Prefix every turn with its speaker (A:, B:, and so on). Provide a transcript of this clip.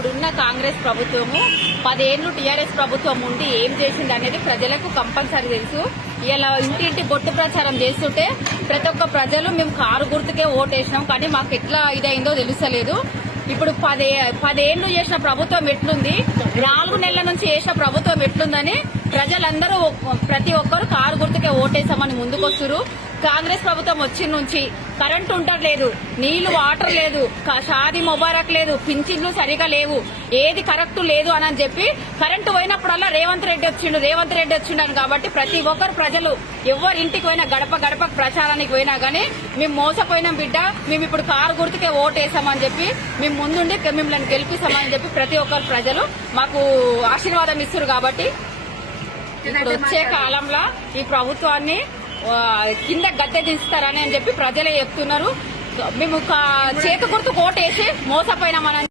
A: ఇప్పుడున్న కాంగ్రెస్ ప్రభుత్వము పదేళ్ళు టీఆర్ఎస్ ప్రభుత్వం ఉండి ఏం చేసింది అనేది ప్రజలకు కంపల్సరీ తెలుసు. ఇలా ఇంటింటి బొట్టు ప్రచారం చేస్తుంటే ప్రతి ఒక్క ప్రజలు మేము కారు గుర్తుకే ఓటేసినాం కానీ మాకు ఎట్లా ఇదైందో తెలుసలేదు. ఇప్పుడు పదే పదేళ్ళు చేసిన ప్రభుత్వం ఎట్లుంది? నాలుగు నెలల నుంచి చేసిన ప్రభుత్వం ఎట్లుందని ప్రజలందరూ ప్రతి ఒక్కరు కారు గుర్తుకే కొట్టేశామని ముందుకొస్తురు. కాంగ్రెస్ ప్రభుత్వం వచ్చిన నుంచి కరెంట్ ఉండట్లేదు నీళ్ళు వాటర్ లేదు షాది షాదీ ముబారక్ లేదు పింఛన్లు సరిగా లేవు ఏది కరెక్ట్ లేదు అని చెప్పి కరెంటు పోయినప్పుడల్లా రేవంత్ రెడ్డి వచ్చిండు రేవంత్ రెడ్డి వచ్చిండు కాబట్టి ప్రతి ఒక్కరు ప్రజలు ఎవరి ఇంటికి పోయినా గడప గడప ప్రచారానికి పోయినా గానీ మేము మోసపోయినాం బిడ్డ మేము ఇప్పుడు కారు గుర్తుకే ఓటేసామని చెప్పి మేము ముందుండి మిమ్మల్ని గెలిపిస్తామని చెప్పి ప్రతి ఒక్కరు ప్రజలు మాకు ఆశీర్వాదం ఇస్తారు కాబట్టి ఇప్పుడు వచ్చే కాలంలో ఈ ప్రభుత్వాన్ని కింద గద్దె దిస్తారని అని చెప్పి ప్రజలే చెప్తున్నారు. మేము ఒక చేతి గుర్తు కోటేసి మోసపోయినామని